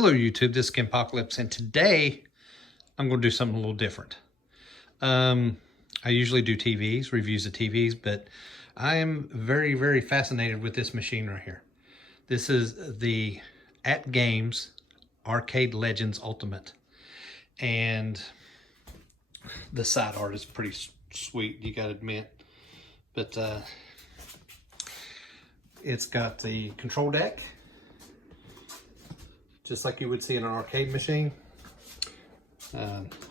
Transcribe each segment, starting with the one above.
Hello YouTube, this is Apocalypse, and today I'm going to do something a little different. I usually do TVs, reviews of TVs, but I am very fascinated with this machine right here. This is the At Games Arcade Legends Ultimate, and the side art is pretty sweet, you gotta admit. But it's got the control deck, just like you would see in an arcade machine.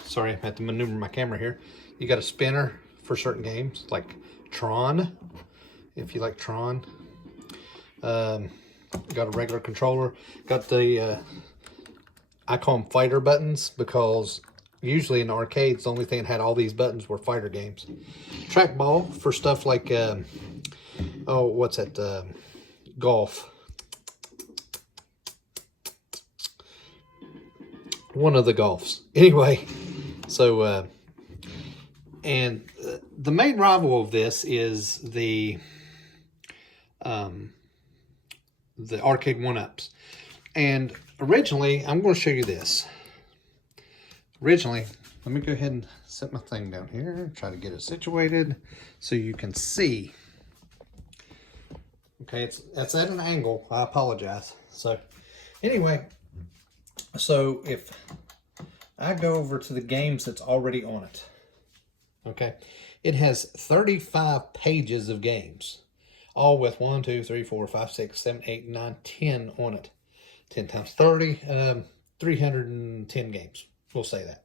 Sorry, I have to maneuver my camera here. You got a spinner for certain games, like Tron, if you like Tron. Got a regular controller. Got the, I call them fighter buttons, because usually in arcades, the only thing that had all these buttons were fighter games. Trackball for stuff like, oh, what's that, golf. One of the golfs. Anyway, so, and the main rival of this is the arcade 1-ups. And originally, I'm going to show you this. Originally, let me go ahead and set my thing down here, try to get it situated so you can see. Okay, that's at an angle. I apologize. So, anyway, so if I go over to the games that's already on it, okay, it has 35 pages of games, all with 1, 2, 3, 4, 5, 6, 7, 8, 9, 10 on it. 10 times 30, 310 games. We'll say that.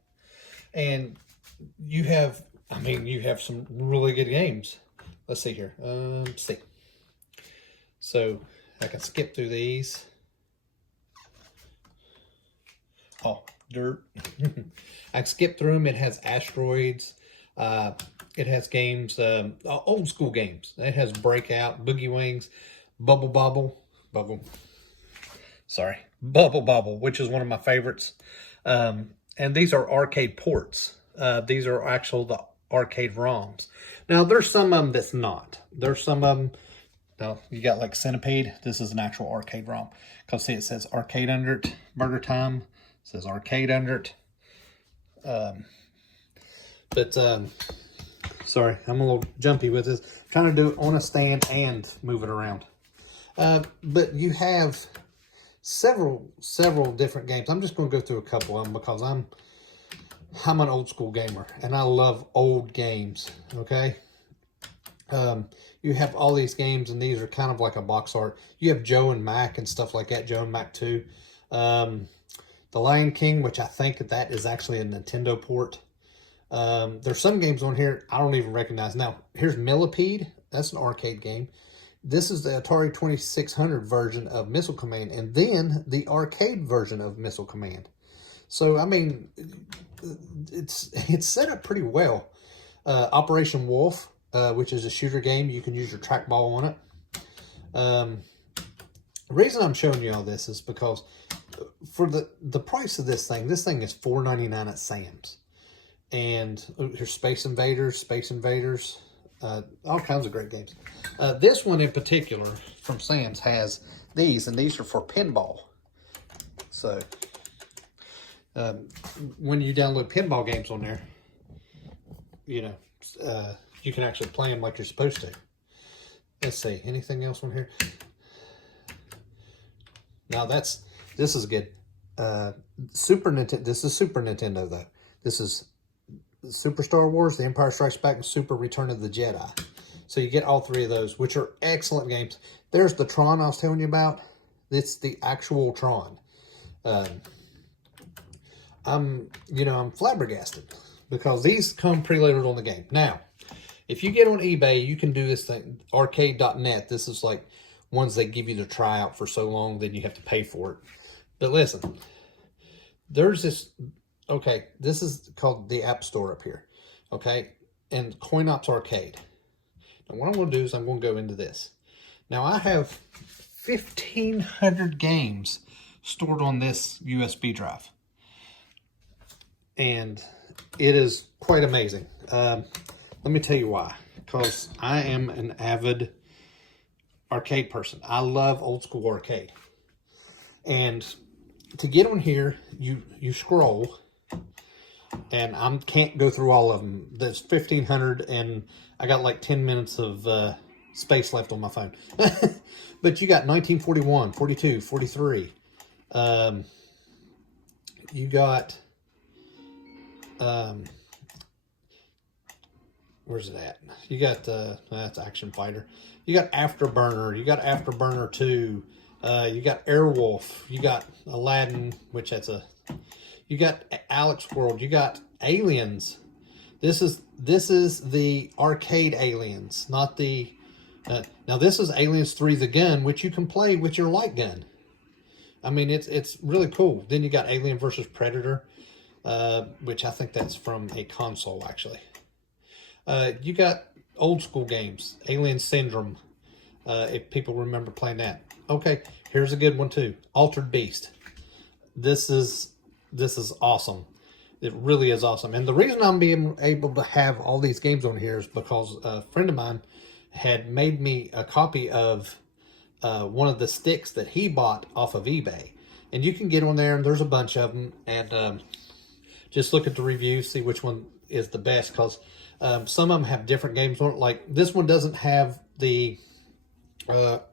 And you have, I mean, you have some really good games. Let's see here. See. So I can skip through these. Oh, dirt. I can skip through them. It has Asteroids. It has games, old school games. It has Breakout, Boogie Wings, Bobble, which is one of my favorites. And these are arcade ports. These are actual the arcade ROMs. Now, there's some of them that's not. There's some of them. Now, you got like Centipede. This is an actual arcade ROM. Because see, it says arcade under it. Burger Time. It says arcade under it. Sorry, I'm a little jumpy with this. I'm trying to do it on a stand and move it around. But you have several different games. I'm just going to go through a couple of them because I'm an old school gamer and I love old games. Okay. You have all these games, and these are kind of like a box art. You have Joe and Mac and stuff like that. Joe and Mac 2. The Lion King, which I think that is actually a Nintendo port. There's some games on here I don't even recognize. Now, here's Millipede. That's an arcade game. This is the Atari 2600 version of Missile Command, and then the arcade version of Missile Command. So, I mean, it's set up pretty well. Operation Wolf, which is a shooter game. You can use your trackball on it. The reason I'm showing you all this is because for the price of this thing is $4.99 at Sam's. And here's Space Invaders, all kinds of great games. This one in particular from Sam's has these, and these are for pinball. So when you download pinball games on there, you know, you can actually play them like you're supposed to. Let's see, anything else on here? Now this is good. Super Nintendo. This is Super Nintendo though. This is Super Star Wars, The Empire Strikes Back, and Super Return of the Jedi. So you get all three of those, which are excellent games. There's the Tron I was telling you about. It's the actual Tron. I'm flabbergasted because these come preloaded on the game. Now, if you get on eBay, you can do this thing, arcade.net. This is like ones they give you to try out for so long, then you have to pay for it. But listen, there's this. Okay, this is called the App Store up here, okay? And CoinOps Arcade. Now, what I'm going to do is I'm going to go into this. Now, I have 1,500 games stored on this USB drive. And it is quite amazing. Let me tell you why. Because I am an avid arcade person. I love old school arcade. And to get on here, you scroll, and I can't go through all of them. There's 1,500, and I got like 10 minutes of space left on my phone. But you got 1941, 42, 43. You got, where's it at? You got, that's Action Fighter. You got Afterburner. You got Afterburner 2. You got Airwolf. You got Aladdin, which that's a... You got Alex World. You got Aliens. This is the arcade Aliens, not the... now this is Aliens 3 The Gun, which you can play with your light gun. I mean, it's really cool. Then you got Alien versus Predator, which I think that's from a console, actually. You got old school games. Alien Syndrome, if people remember playing that. Okay, here's a good one too. Altered Beast. This is awesome. It really is awesome. And the reason I'm being able to have all these games on here is because a friend of mine had made me a copy of one of the sticks that he bought off of eBay. And you can get on there, and there's a bunch of them. And just look at the reviews, see which one is the best. Because some of them have different games on it. Like this one doesn't have the,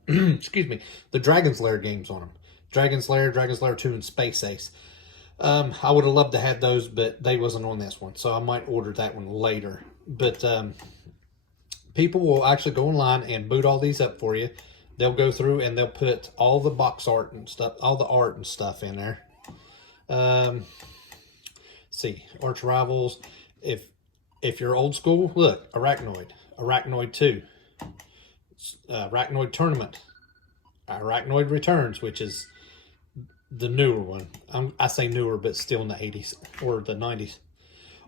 excuse me, the Dragon's Lair games on them. Dragon's Lair 2, and Space Ace. I would have loved to have those, but they wasn't on this one. So I might order that one later. But people will actually go online and boot all these up for you. They'll go through and they'll put all the box art and stuff, all the art and stuff in there. See, Arch Rivals. If you're old school, look, Arachnoid 2, Arachnoid Tournament, Arachnoid Returns, which is the newer one. I say newer, but still in the 80s or the 90s.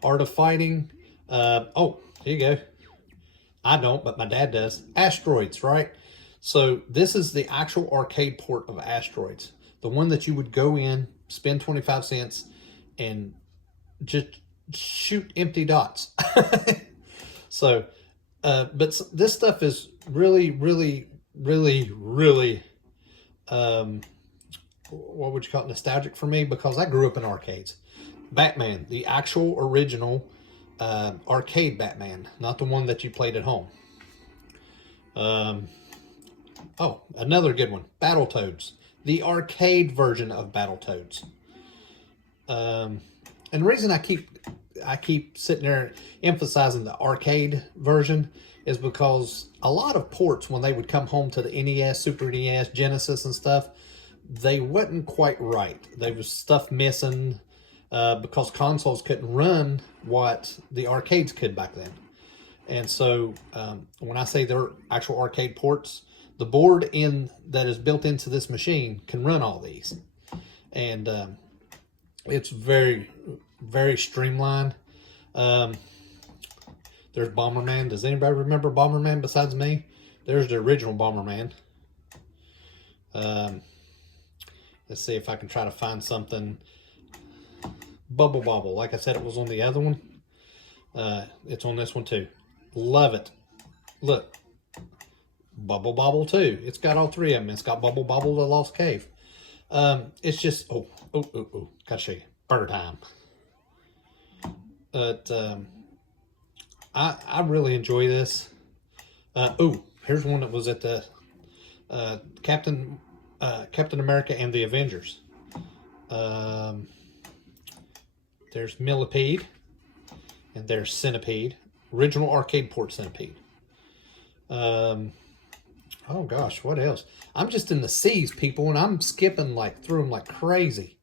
Art of Fighting. Oh, here you go. I don't, but my dad does. Asteroids, right? So this is the actual arcade port of Asteroids. The one that you would go in, spend 25 cents, and just shoot empty dots. So, but this stuff is really, really, really, really, what would you call it, nostalgic for me, because I grew up in arcades. Batman, the actual original arcade Batman, not the one that you played at home. Oh, another good one, Battletoads, the arcade version of Battletoads. And the reason I keep sitting there emphasizing the arcade version is because a lot of ports, when they would come home to the NES, Super NES, Genesis and stuff, they wasn't quite right. There was stuff missing because consoles couldn't run what the arcades could back then. And so when I say they're actual arcade ports, the board that is built into this machine can run all these. And it's very, very streamlined. There's Bomberman. Does anybody remember Bomberman besides me? There's the original Bomberman. Let's see if I can try to find something. Bobble. Like I said, it was on the other one. It's on this one too. Love it. Look. Bobble 2. It's got all three of them. It's got Bobble the Lost Cave. It's just, gotta show you. Burger time. But I really enjoy this. Here's one that was at the Captain America and the Avengers. There's Millipede, and there's Centipede. Original arcade port Centipede. Oh gosh, what else? I'm just in the C's, people, and I'm skipping through them like crazy.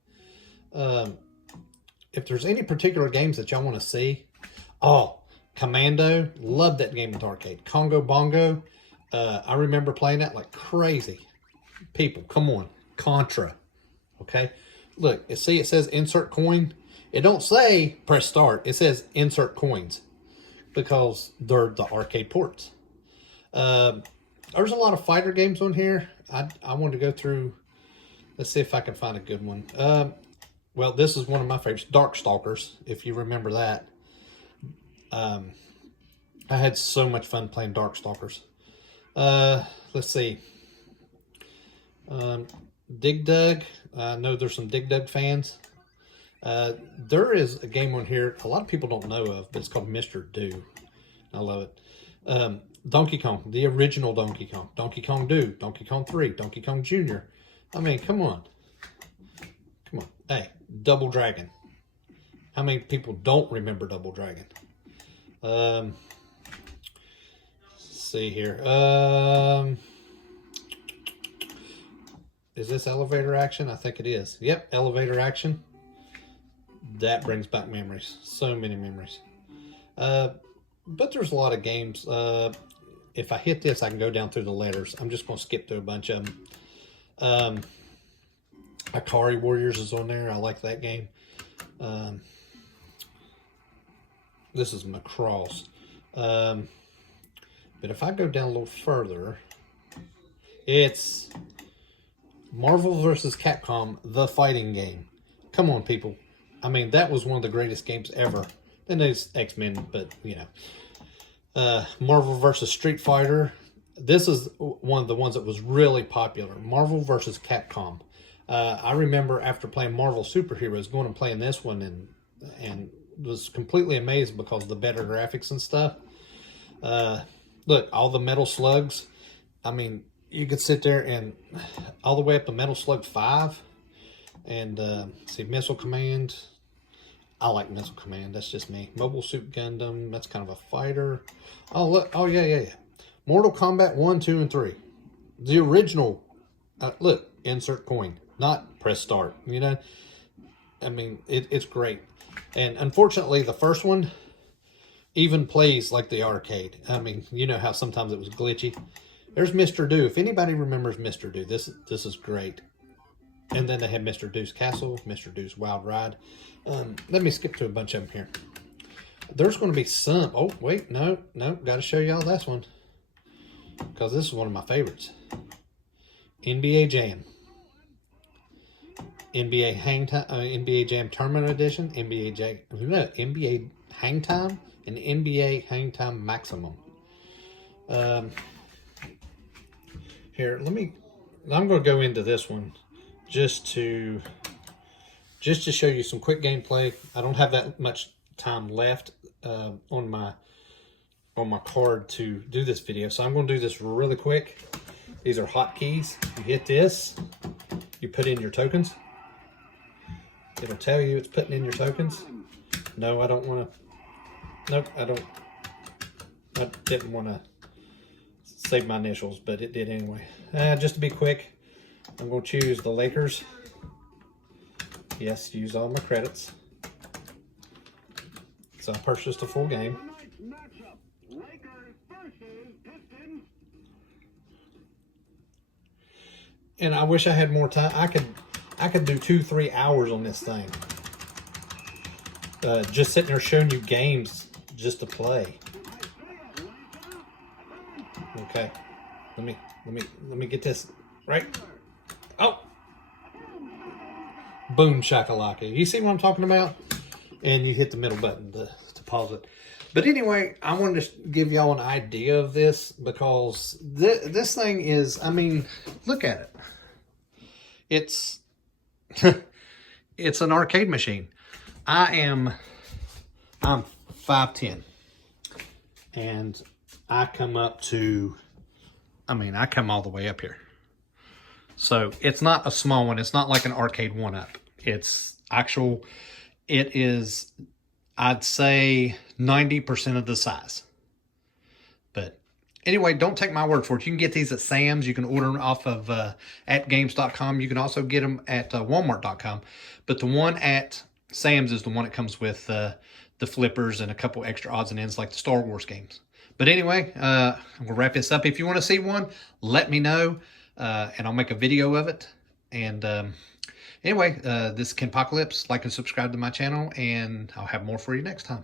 If there's any particular games that y'all want to see, Commando, love that game at the arcade. Congo Bongo, I remember playing that like crazy. People, come on. Contra, okay? Look, see, it says insert coin. It don't say press start. It says insert coins because they're the arcade ports. There's a lot of fighter games on here. I want to go through. Let's see if I can find a good one. Well, this is one of my favorites, Stalkers, if you remember that. I had so much fun playing Stalkers. Let's see. Dig Dug. I know there's some Dig Dug fans. There is a game on here a lot of people don't know of, but it's called Mr. Do. I love it. Donkey Kong, the original Donkey Kong. Donkey Kong Do, Donkey Kong 3, Donkey Kong Jr. I mean, come on. Come on. Hey, Double Dragon. How many people don't remember Double Dragon? Let's see here. Is this elevator action? I think it is. Yep, elevator action. That brings back memories. So many memories. But there's a lot of games. If I hit this, I can go down through the letters. I'm just going to skip through a bunch of them. Akari Warriors is on there. I like that game. This is Macross. But if I go down a little further, it's Marvel vs. Capcom, the fighting game. Come on, people. I mean, that was one of the greatest games ever. Then there's X-Men, but, you know. Marvel vs. Street Fighter. This is one of the ones that was really popular. Marvel vs. Capcom. I remember after playing Marvel Superheroes, going and playing this one and was completely amazed because of the better graphics and stuff. Look, all the Metal Slugs. I mean, you could sit there and all the way up to Metal Slug 5. And see, Missile Command. I like Missile Command. That's just me. Mobile Suit Gundam. That's kind of a fighter. Oh, look. Oh, yeah. Mortal Kombat 1, 2, and 3. The original. Look, insert coin. Not press start. You know? I mean, it's great. And unfortunately, the first one even plays like the arcade. I mean, you know how sometimes it was glitchy. There's Mr. Do. If anybody remembers Mr. Do, this is great. And then they had Mr. Do's Castle, Mr. Do's Wild Ride. Let me skip to a bunch of them here. There's going to be some... Oh, wait. No. Got to show y'all this one. Because this is one of my favorites. NBA Jam. NBA Jam Tournament Edition. NBA Hang Time. And NBA Hang Time Maximum. Here, I'm going to go into this one. Just to show you some quick gameplay. I don't have that much time left on my card to do this video, so I'm going to do this really quick. These are hotkeys. You hit this, you put in your tokens. It'll tell you it's putting in your tokens. No, I don't want to. Nope, I don't. I didn't want to save my initials, but it did anyway. Just to be quick. I'm going to choose the Lakers. Yes, use all my credits. So I purchased a full game. And I wish I had more time. I could do 2-3 hours on this thing. Just sitting there showing you games just to play. Okay. Let me get this right. Oh, boom shakalaka. You see what I'm talking about? And you hit the middle button to pause it. But anyway, I wanted to give y'all an idea of this because this thing is, I mean, look at it. It's it's an arcade machine. I'm 5'10", and I come up to, I come all the way up here. So it's not a small one. It's not like an arcade 1-up. It's actual, it is, I'd say 90% of the size. But anyway, don't take my word for it. You can get these at Sam's. You can order them off of at games.com. You can also get them at walmart.com. But the one at Sam's is the one that comes with the flippers and a couple extra odds and ends like the Star Wars games. But anyway, we'll wrap this up. If you want to see one, let me know. And I'll make a video of it. And anyway, this is Kenpocalypse. Like and subscribe to my channel, and I'll have more for you next time.